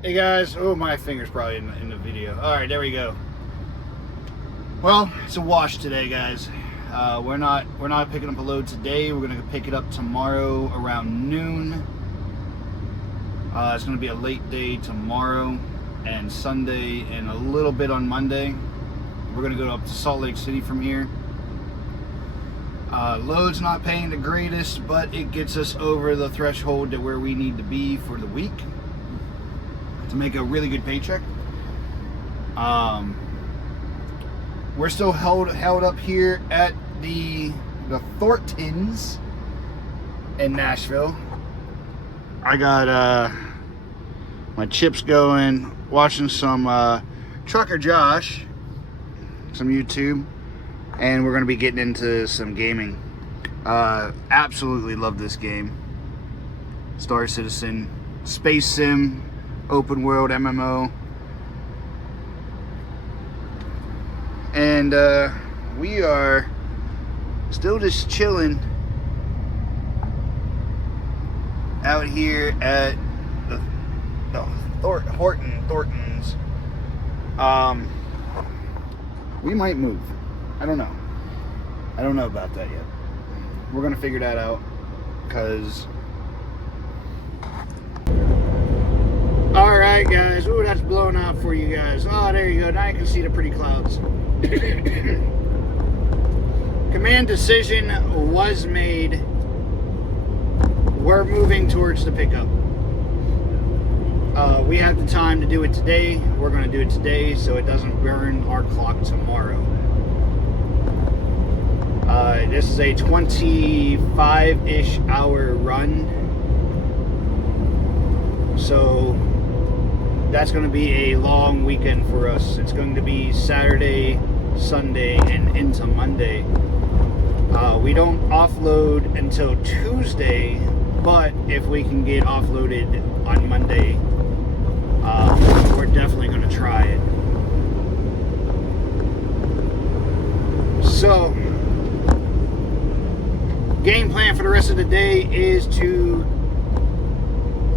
Hey guys, oh my finger's probably in the video. Alright, there we go. Well, it's a wash today, guys. We're not picking up a load today. We're gonna pick it up tomorrow around noon. It's gonna be a late day tomorrow and Sunday and a little bit on Monday. We're gonna go up to Salt Lake City from here. Load's not paying the greatest, but it gets us over the threshold to where we need to be for the week to make a really good paycheck. We're still held up here at the Thorntons in Nashville. I got my chips going, watching some Trucker Josh, some YouTube, and we're gonna be getting into some gaming. Absolutely love this game. Star Citizen, Space Sim, open world MMO. And we are still just chilling out here at the Thorntons. We might move. I don't know. I don't know about that yet. We're gonna figure that out, because alright guys, ooh, that's blown out for you guys. Oh, there you go, now you can see the pretty clouds. Command decision was made. We're moving towards the pickup. We have the time to do it today. We're going to do it today so it doesn't burn our clock tomorrow. This is a 25-ish hour run. So that's going to be a long weekend for us. It's going to be Saturday, Sunday, and into Monday. We don't offload until Tuesday, but if we can get offloaded on Monday, we're definitely going to try it. So, game plan for the rest of the day is to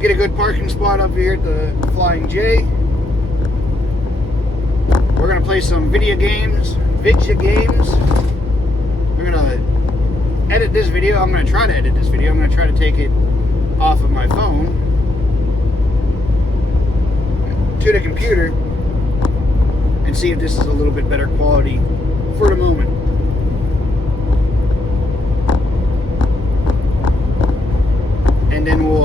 get a good parking spot up here at the Flying J. We're gonna play some video games. We're gonna edit this video. I'm gonna try to edit this video. I'm gonna try to take it off of my phone to the computer and see if this is a little bit better quality for the moment. And then we'll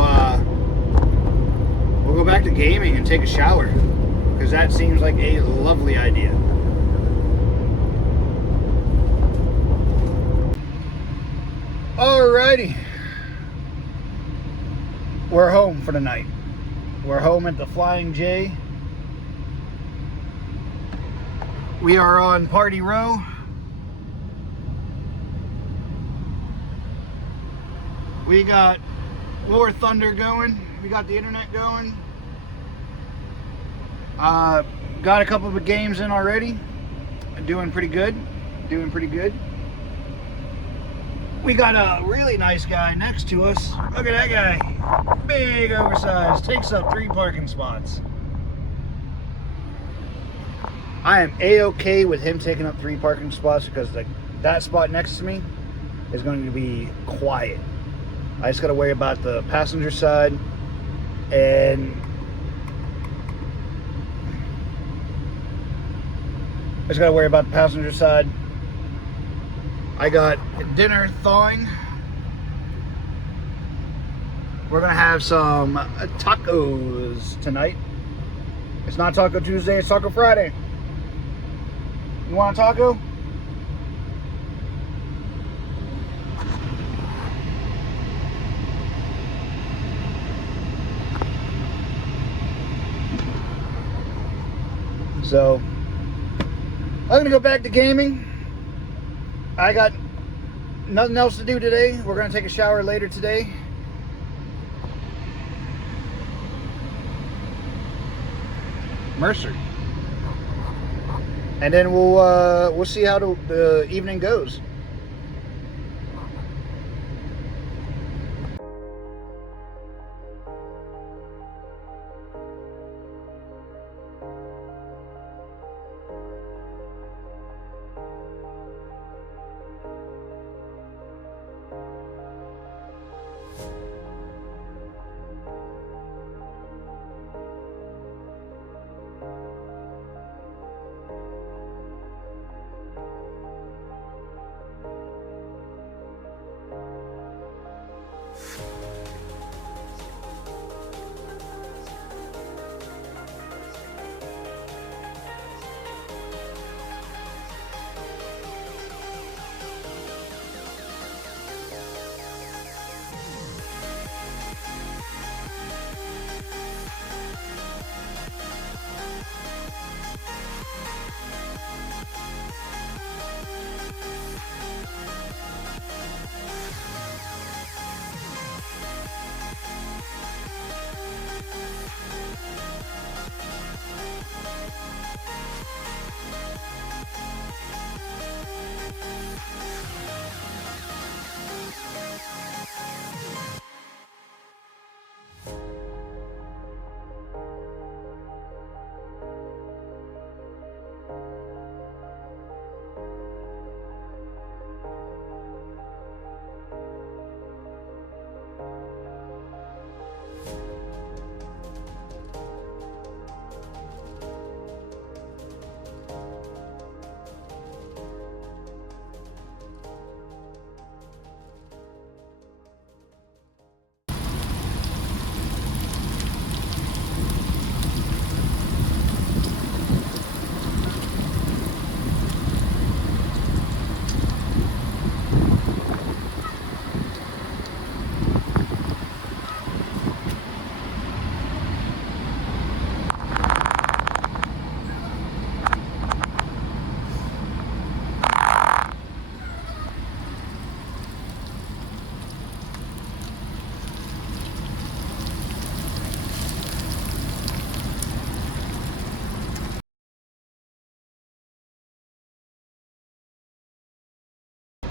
go back to gaming and take a shower, because that seems like a lovely idea. Alrighty, we're home for the night. We're home at the Flying J. We are on Party Row. We got War Thunder going. We got the internet going. Got a couple of games in already. Doing pretty good. We got a really nice guy next to us. Look at that guy. Big oversized. Takes up 3 parking spots. I am A-okay with him taking up 3 parking spots, because that spot next to me is going to be quiet. I just got to worry about the passenger side, and I got dinner thawing. We're gonna have some tacos tonight. It's not Taco Tuesday, it's Taco Friday. You want a taco? So, I'm gonna go back to gaming. I got nothing else to do today. We're gonna take a shower later today. Mercer. And then we'll see how the evening goes.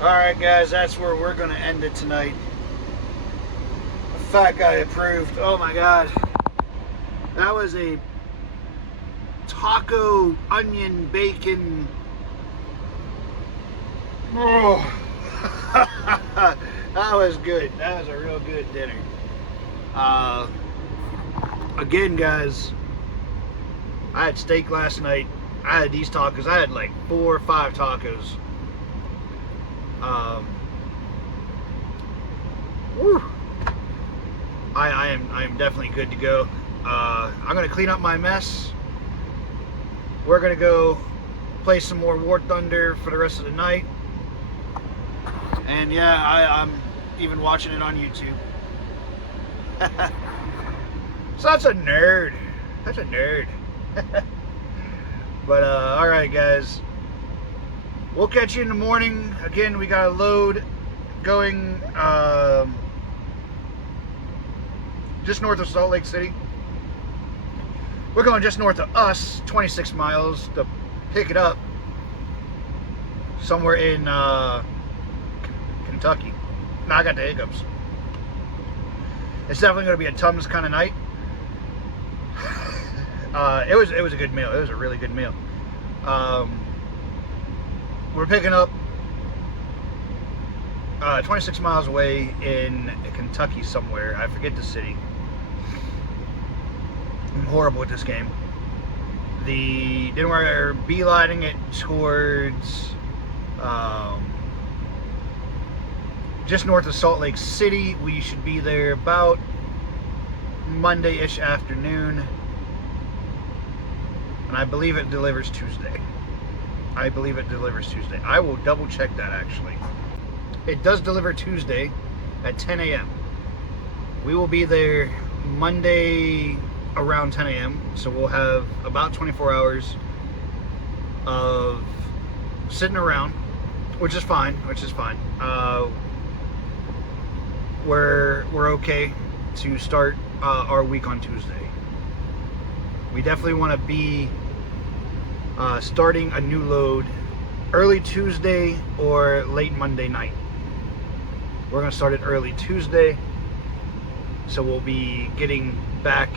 Alright guys, that's where we're gonna end it tonight. A fat guy approved. Oh my god. That was a taco, onion, bacon. Oh. That was good. That was a real good dinner. Again guys, I had steak last night. I had these tacos. I had like 4 or 5 tacos. Whew. I am definitely good to go. I'm gonna clean up my mess. We're gonna go play some more War Thunder for the rest of the night. And yeah, I'm even watching it on YouTube. So that's a nerd. That's a nerd. But alright guys, we'll catch you in the morning. Again, we got a load going just north of Salt Lake City. We're going just north of us, 26 miles, to pick it up somewhere in Kentucky. No, I got the hiccups. It's definitely going to be a Tums kind of night. It was a good meal. It was a really good meal. We're picking up 26 miles away in Kentucky somewhere. I forget the city. I'm horrible at this game. Then we're beelining it towards just north of Salt Lake City. We should be there about Monday-ish afternoon. And I believe it delivers Tuesday. I believe it delivers Tuesday. I will double check that actually. It does deliver Tuesday at 10 a.m. We will be there Monday around 10 a.m. So we'll have about 24 hours of sitting around, which is fine. We're okay to start our week on Tuesday. We definitely want to be starting a new load early Tuesday or late Monday night. We're going to start it early Tuesday, so we'll be getting back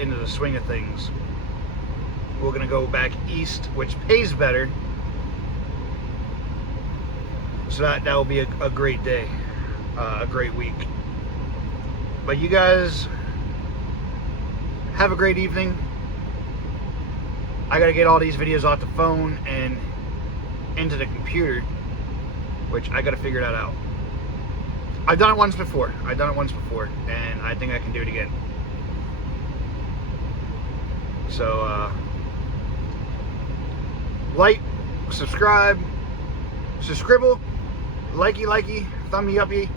into the swing of things. We're going to go back east, which pays better, so that will be a great day, a great week. But you guys have a great evening. I gotta get all these videos off the phone and into the computer, which I gotta figure that out. I've done it once before, and I think I can do it again. So, like, subscribe, scribble, likey, thumbie uppy.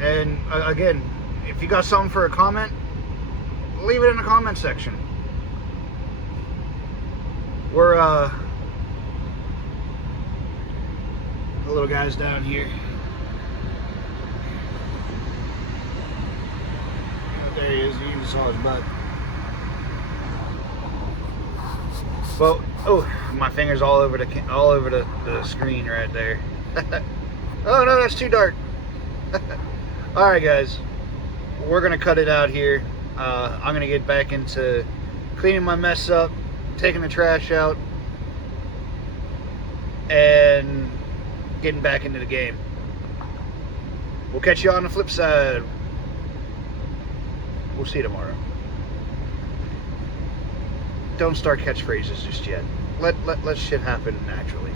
And again, if you got something for a comment, leave it in the comment section. We're the little guys down here. Oh, there he is. You just saw his butt. Well, oh, my finger's all over the screen right there. Oh no, that's too dark. All right, guys, we're gonna cut it out here. I'm gonna get back into cleaning my mess up, taking the trash out, and getting back into the game. We'll catch you on the flip side. We'll see you tomorrow. Don't start catchphrases just yet. Let shit happen naturally.